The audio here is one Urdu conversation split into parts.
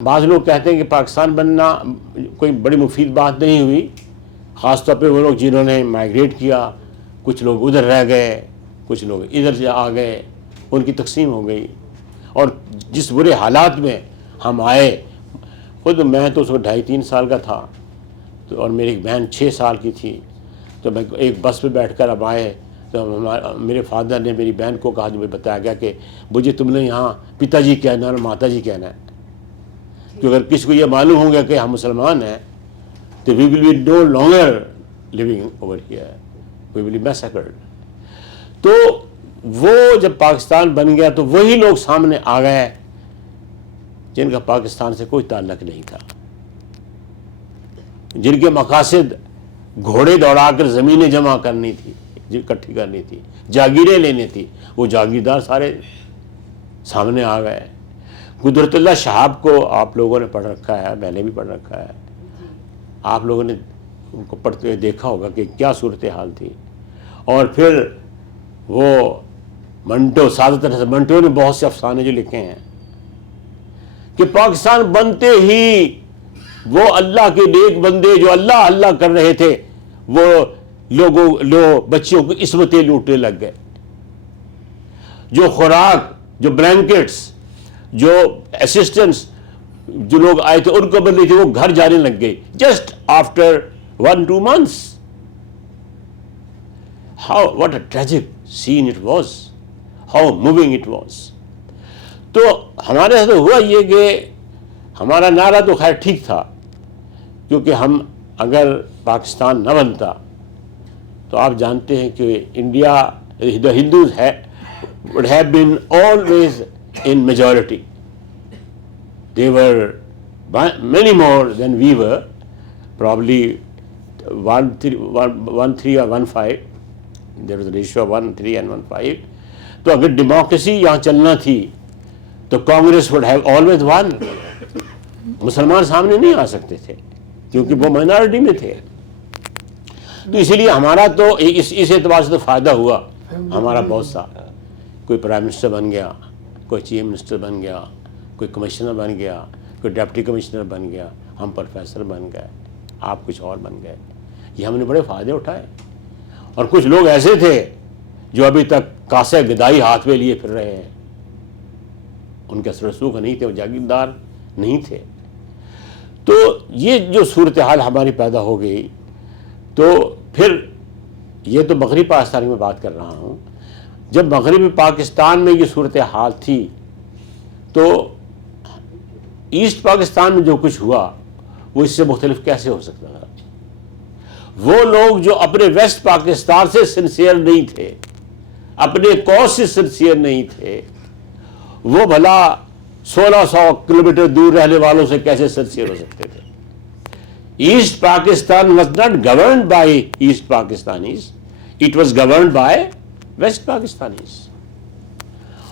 بعض لوگ کہتے ہیں کہ پاکستان بننا کوئی بڑی مفید بات نہیں ہوئی، خاص طور پہ وہ لوگ جنہوں نے مائیگریٹ کیا، کچھ لوگ ادھر رہ گئے، کچھ لوگ ادھر سے آ گئے، ان کی تقسیم ہو گئی. اور جس برے حالات میں ہم آئے، خود میں تو اس وقت 2.5-3 سال کا تھا، تو اور میری بہن 6 سال کی تھی، تو میں ایک بس پہ بیٹھ کر اب آئے تو میرے فادر نے میری بہن کو کہا، جو مجھے بتایا گیا کہ مجھے تم نے یہاں پتا جی کہنا ہے اور ماتا جی کہنا ہے، کہ اگر کسی کو یہ معلوم ہو گیا کہ ہم مسلمان ہیں تو we will be no longer living over here, we will be massacred. تو وہ جب پاکستان بن گیا تو وہی لوگ سامنے آ گئے جن کا پاکستان سے کوئی تعلق نہیں تھا، جن کے مقاصد گھوڑے دوڑا کر زمینیں جمع کرنی تھی، اکٹھی کرنی تھی، جاگیریں لینی تھی، وہ جاگیردار سارے سامنے آ گئے. قدرت اللہ شہاب کو آپ لوگوں نے پڑھ رکھا ہے، میں نے بھی پڑھ رکھا ہے، آپ لوگوں نے ان کو پڑھتے ہوئے دیکھا ہوگا کہ کیا صورتحال تھی. اور پھر وہ منٹو، سعادت منٹو نے بہت سے افسانے جو لکھے ہیں کہ پاکستان بنتے ہی وہ اللہ کے نیک بندے جو اللہ اللہ کر رہے تھے، وہ بچیوں کو عصمتیں لوٹنے لگ گئے، جو خوراک، جو بلینکٹس، جو اسسٹنس جو لوگ آئے تھے ان کو مل رہی تھی، وہ گھر جانے لگ گئی just after 1-2 months. What a tragic scene it was, how moving it was. تو ہمارے ساتھ ہوا یہ کہ ہمارا نعرہ تو خیر ٹھیک تھا، کیونکہ ہم اگر پاکستان نہ بنتا تو آپ جانتے ہیں کہ India, the Hindus would have been always in majority. They were many more than we were, probably 1-3 or 1-5. There was a ratio of 1-3 and 1-5. تو اگر ڈیموکریسی یہاں چلنا تھی تو Congress would have always won. مسلمان سامنے نہیں آ سکتے تھے کیونکہ وہ مائنارٹی میں تھے. تو اسی لیے ہمارا تو اس اعتبار سے تو فائدہ ہوا ہمارا بہت سا. کوئی پرائم منسٹر بن گیا، کوئی چیف منسٹر بن گیا، کوئی کمشنر بن گیا، کوئی ڈپٹی کمشنر بن گیا، ہم پروفیسر بن گئے، آپ کچھ اور بن گئے. یہ ہم نے بڑے فائدے اٹھائے. اور کچھ لوگ ایسے تھے جو ابھی تک کاسے گدائی ہاتھ میں لیے پھر رہے ہیں، ان کے اثر رسوخ نہیں تھے، وہ جاگیردار نہیں تھے. تو یہ جو صورتحال ہماری پیدا ہو گئی، تو پھر یہ تو مغربی پاکستان میں بات کر رہا ہوں. جب مغربی پاکستان میں یہ صورتحال تھی تو ایسٹ پاکستان میں جو کچھ ہوا وہ اس سے مختلف کیسے ہو سکتا تھا؟ وہ لوگ جو اپنے ویسٹ پاکستان سے سنسیئر نہیں تھے، اپنے کوس سے سنسیئر نہیں تھے، وہ بھلا 1600 کلومیٹر دور رہنے والوں سے کیسے سنسیئر ہو سکتے تھے؟ East Pakistan was not governed by East Pakistanis, it was governed by West Pakistanis.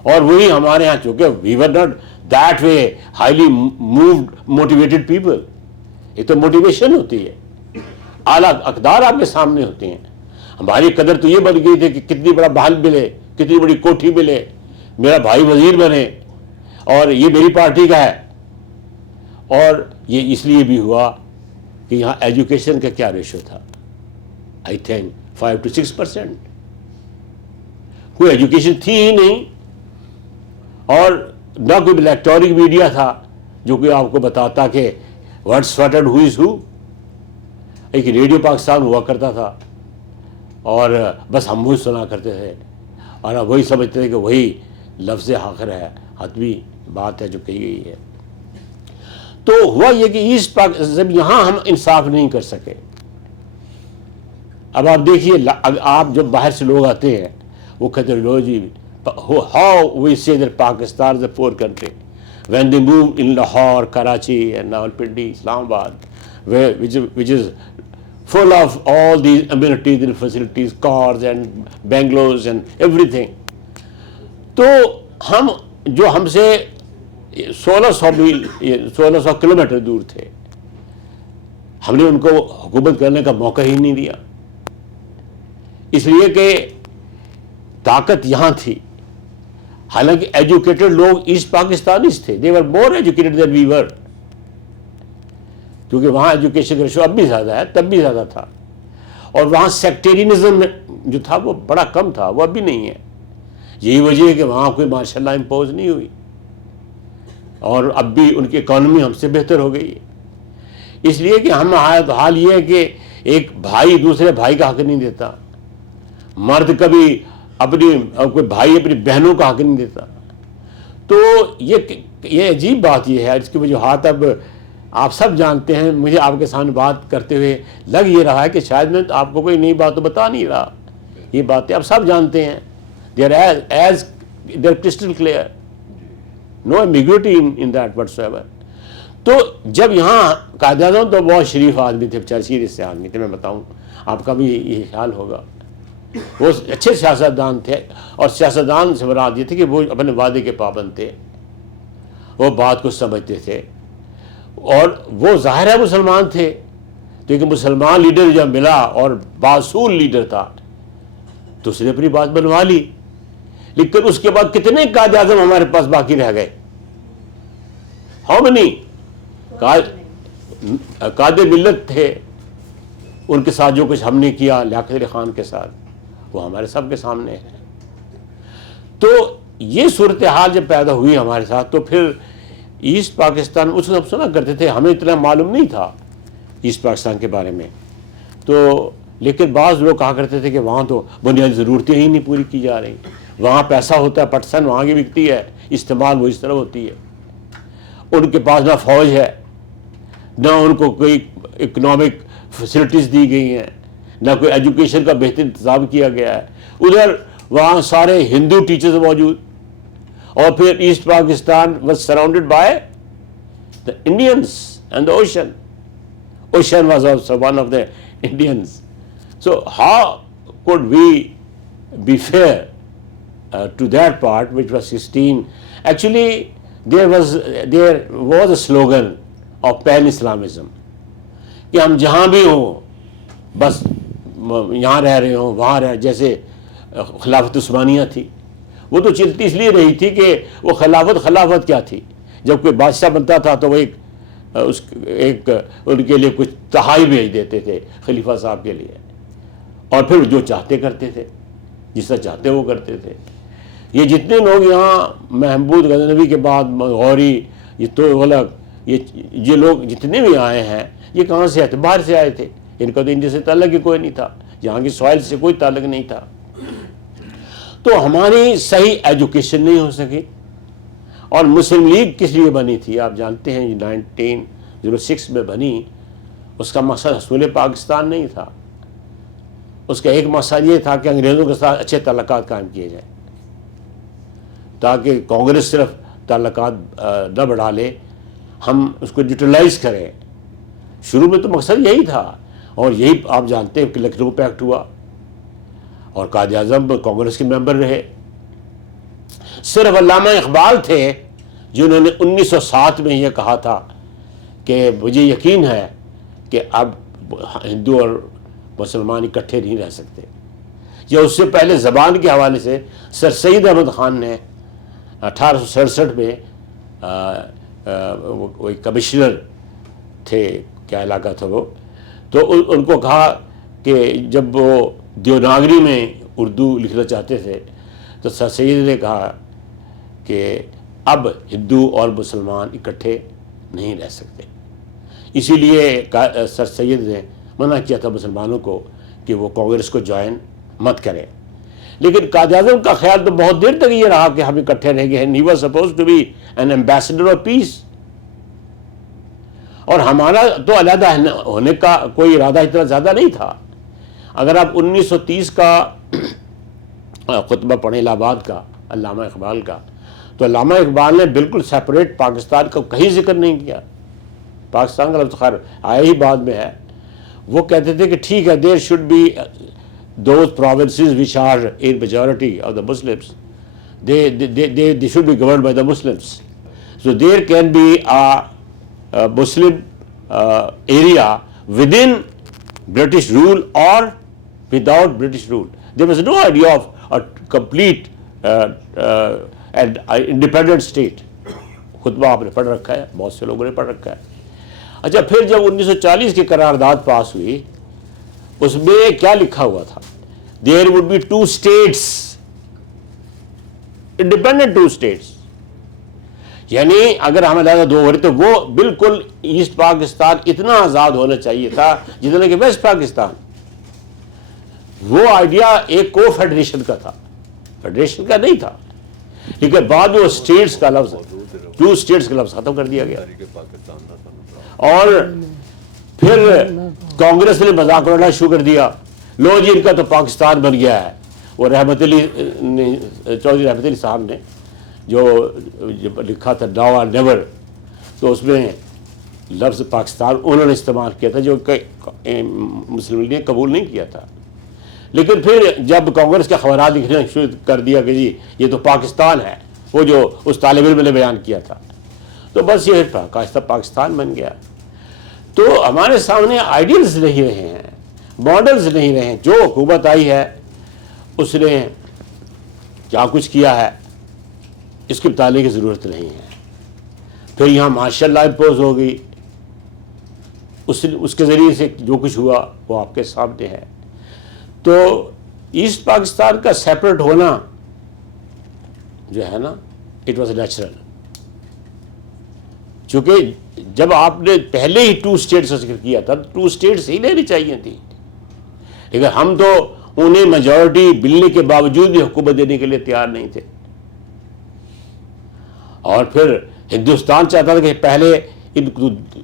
اور وہی ہمارے ہاں چونکہ we were not that way highly moved motivated people. یہ تو موٹیویشن ہوتی ہے، اعلیٰ اقدار آپ کے سامنے ہوتے ہیں. ہماری قدر تو یہ بن گئی تھی کہ کتنی بڑا محل ملے، کتنی بڑی کوٹھی ملے، میرا بھائی وزیر بنے اور یہ میری پارٹی کا ہے. اور یہ اس لیے بھی ہوا کہ یہاں ایجوکیشن کا کیا ریشو تھا؟ I think 5 to 6%. کوئی ایجوکیشن تھی ہی نہیں، اور نہ کوئی الیکٹرانک میڈیا تھا جو کوئی آپ کو بتاتا کہ واٹس واٹ اینڈ ہو از ہو. ایک ریڈیو پاکستان ہوا کرتا تھا اور بس ہم وہی سنا کرتے تھے اور وہی سمجھتے تھے کہ وہی لفظ آخر ہے، حتمی بات ہے جو کہی گئی ہے. تو ہوا یہ کہ ایسٹ پاکستان یہاں ہم انصاف نہیں کر سکے. اب آپ دیکھیے، آپ جب باہر سے لوگ آتے ہیں وہ کہتے ہیں لو جی ہاؤ وی سے that Pakistan is a poor country. When they move in Lahore, Karachi and Rawalpindi, Islamabad, which is full of all these amenities and facilities, cars and bungalows and everything. تو ہم جو ہم سے 1600 کلومیٹر دور تھے، ہم نے ان کو حکومت کرنے کا موقع ہی نہیں دیا، اس لیے کہ طاقت یہاں تھی. حالانکہ ایجوکیٹڈ لوگ ایسٹ پاکستانیز تھے، they were more educated than we were. کیونکہ وہاں ایجوکیشن ریشو اب بھی زیادہ ہے، تب بھی زیادہ تھا، اور وہاں سیکٹیرینزم جو تھا وہ بڑا کم تھا، وہ اب بھی نہیں ہے. یہی وجہ ہے کہ وہاں کوئی ماشاء اللہ امپوز نہیں ہوئی، اور اب بھی ان کی اکانومی ہم سے بہتر ہو گئی ہے. اس لیے کہ ہم حال یہ ہے کہ ایک بھائی دوسرے بھائی کا حق نہیں دیتا، مرد کبھی کوئی بھائی اپنی بہنوں کا حق نہیں دیتا. تو یہ عجیب بات یہ ہے، اس کی وجوہات اب آپ سب جانتے ہیں. مجھے آپ کے سامنے بات کرتے ہوئے لگ یہ رہا ہے کہ شاید میں آپ کو کوئی نئی بات تو بتا نہیں رہا، یہ باتیں آپ سب جانتے ہیں. they are crystal clear, no ambiguity in that whatsoever. تو جب یہاں قائد اعظم تو بہت شریف آدمی تھے، بچارے سیرے سے آدمی تھے، میں بتاؤں آپ کا بھی یہ خیال ہوگا. وہ اچھے سیاستدان تھے، اور سیاستدان سے مراد یہ تھے کہ وہ اپنے وعدے کے پابند تھے، وہ بات کو سمجھتے تھے، اور وہ ظاہر ہے مسلمان تھے. تو ایک مسلمان لیڈر جب ملا اور باصول لیڈر تھا تو اس نے اپنی بات بنوا لی. لیکن اس کے بعد کتنے قائد اعظم ہمارے پاس باقی رہ گئے؟ How many? قائد ملت تھے، ان کے ساتھ جو کچھ ہم نے کیا لیاقت علی خان کے ساتھ وہ ہمارے سب کے سامنے ہے. تو یہ صورتحال جب پیدا ہوئی ہمارے ساتھ، تو پھر ایسٹ پاکستان اس وقت سنا کرتے تھے، ہمیں اتنا معلوم نہیں تھا ایسٹ پاکستان کے بارے میں. تو لیکن بعض لوگ کہا کرتے تھے کہ وہاں تو بنیادی ضرورتیں ہی نہیں پوری کی جا رہی، وہاں پیسہ ہوتا ہے پٹسن وہاں کی بکتی ہے، استعمال وہ اس طرح ہوتی ہے. ان کے پاس نہ فوج ہے، نہ ان کو کوئی اکنامک فیسلٹیز دی گئی ہیں، نہ کوئی ایجوکیشن کا بہتر انتظام کیا گیا ہے. ادھر وہاں سارے ہندو ٹیچرز موجود، اور پھر East Pakistan was surrounded by the Indians and the ocean. Ocean was also one of the Indians. So how could we be fair to that part which was 16? Actually there was a slogan of pan-Islamism کہ ہم جہاں بھی ہوں بس یہاں رہ رہے ہوں وہاں رہ، جیسے خلافت عثمانیہ تھی، وہ تو چلتی اس لیے رہی تھی کہ وہ خلافت کیا تھی؟ جب کوئی بادشاہ بنتا تھا تو وہ ایک ان کے لیے کچھ تحائف بھیج دیتے تھے خلیفہ صاحب کے لیے، اور پھر جو چاہتے کرتے تھے، جس طرح چاہتے وہ کرتے تھے. یہ جتنے لوگ یہاں محمود غزنوی کے بعد غوری، یہ تو غلط، یہ لوگ جتنے بھی آئے ہیں یہ کہاں سے آئے تھے؟ باہر سے آئے تھے. ان کا تو انڈیا سے تعلق ہی کوئی نہیں تھا، یہاں کی سوائل سے کوئی تعلق نہیں تھا. تو ہماری صحیح ایجوکیشن نہیں ہو سکی. اور مسلم لیگ کس لیے بنی تھی آپ جانتے ہیں، 1906 میں بنی. اس کا مقصد حصول پاکستان نہیں تھا، اس کا ایک مقصد یہ تھا کہ انگریزوں کے ساتھ اچھے تعلقات قائم کیے جائیں، تاکہ کانگریس صرف تعلقات نہ بڑھا لے، ہم اس کو نیوٹرلائز کریں. شروع میں تو مقصد یہی تھا، اور یہی آپ جانتے ہیں کہ لکھنؤ پیکٹ ہوا اور قائد اعظم کانگریس کے ممبر رہے. صرف علامہ اقبال تھے جنہوں نے 1907 میں یہ کہا تھا کہ مجھے یقین ہے کہ اب ہندو اور مسلمان اکٹھے نہیں رہ سکتے. یا اس سے پہلے زبان کے حوالے سے سر سید احمد خان نے 1867 میں وہ کمشنر تھے، کیا علاقہ تھا وہ، تو ان کو کہا کہ جب وہ دیوناگری میں اردو لکھنا چاہتے تھے تو سر سید نے کہا کہ اب ہندو اور مسلمان اکٹھے نہیں رہ سکتے. اسی لیے سر سید نے منع کیا تھا مسلمانوں کو کہ وہ کانگریس کو جوائن مت کریں. لیکن قائد اعظم کا خیال تو بہت دیر تک یہ رہا کہ ہم اکٹھے رہیں گے. He was supposed to be an ambassador of peace. اور ہمارا تو علیحدہ ہونے کا کوئی ارادہ اتنا زیادہ نہیں تھا. اگر آپ 1930 کا خطبہ پڑھیں الہ آباد کا علامہ اقبال کا، تو علامہ اقبال نے بالکل سیپریٹ پاکستان کا کہیں ذکر نہیں کیا. پاکستان کا لفظ خیر آیا ہی بعد میں ہے. وہ کہتے تھے کہ ٹھیک ہے، there should be those provinces which are in majority of the Muslims, they should be governed by the Muslims. So there can be a Muslim area within British rule or without British rule. There was no idea of a complete and independent state. خطبہ آپ نے پڑھ رکھا ہے، بہت سے لوگوں نے پڑھ رکھا ہے. اچھا پھر جب 1940 کی قرارداد پاس ہوئی اس میں کیا لکھا ہوا تھا؟ There would be 2 states, independent 2 states. یعنی اگر ہم علیحدہ 2 ہو رہے تو وہ بالکل ایسٹ پاکستان اتنا آزاد ہونا چاہیے تھا جتنا کہ ویسٹ پاکستان. وہ آئیڈیا ایک کو فیڈریشن کا تھا, فیڈریشن کا نہیں تھا. لیکن بعد میں وہ اسٹیٹس کا لفظ 2 states کا لفظ ختم کر دیا گیا. اور پھر کانگریس نے مذاق اڑانا شروع کر دیا, لو جی ان کا تو پاکستان بن گیا ہے. وہ رحمت علی چودھری رحمت علی صاحب نے جو لکھا تھا ناؤ اور نیور, تو اس میں لفظ پاکستان انہوں نے استعمال کیا تھا جو کہ مسلم لیگ نے قبول نہیں کیا تھا. لیکن پھر جب کانگریس کے اخبارات لکھنا شروع کر دیا کہ جی یہ تو پاکستان ہے, وہ جو اس طالب علم نے بیان کیا تھا, تو بس یہ آہستہ پاکستان بن گیا. تو ہمارے سامنے آئیڈیلز نہیں رہے ہیں, ماڈلز نہیں رہے ہیں. جو حکومت آئی ہے اس نے کیا کچھ کیا ہے اس کی بتانے کی ضرورت نہیں ہے. پھر یہاں ماشاء اللہ امپوز ہو گئی, اس کے ذریعے سے جو کچھ ہوا وہ آپ کے سامنے ہے. تو ایسٹ پاکستان کا سیپریٹ ہونا جو ہے نا اٹ واز نیچرل, چونکہ جب آپ نے پہلے ہی 2 states کا ذکر کیا تھا 2 states ہی لینی چاہیے تھی. لیکن ہم تو انہیں میجورٹی ملنے کے باوجود بھی حکومت دینے کے لیے تیار نہیں تھے. اور پھر ہندوستان چاہتا تھا کہ پہلے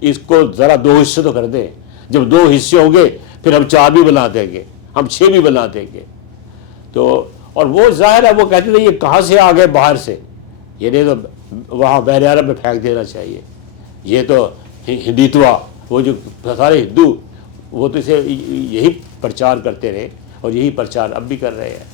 اس کو ذرا 2 حصے تو کر دیں, جب 2 حصے ہوں گے پھر ہم 4 بھی بنا دیں گے, ہم 6 بھی بنا دیں گے. تو اور وہ ظاہر ہے وہ کہتے تھے یہ کہاں سے آ گئے باہر سے, یہ نہیں تو وہاں بحر عرب میں پھینک دینا چاہیے, یہ تو ہندیتوا, وہ جو سارے ہندو وہ تو اسے یہی پرچار کرتے رہے اور یہی پرچار اب بھی کر رہے ہیں.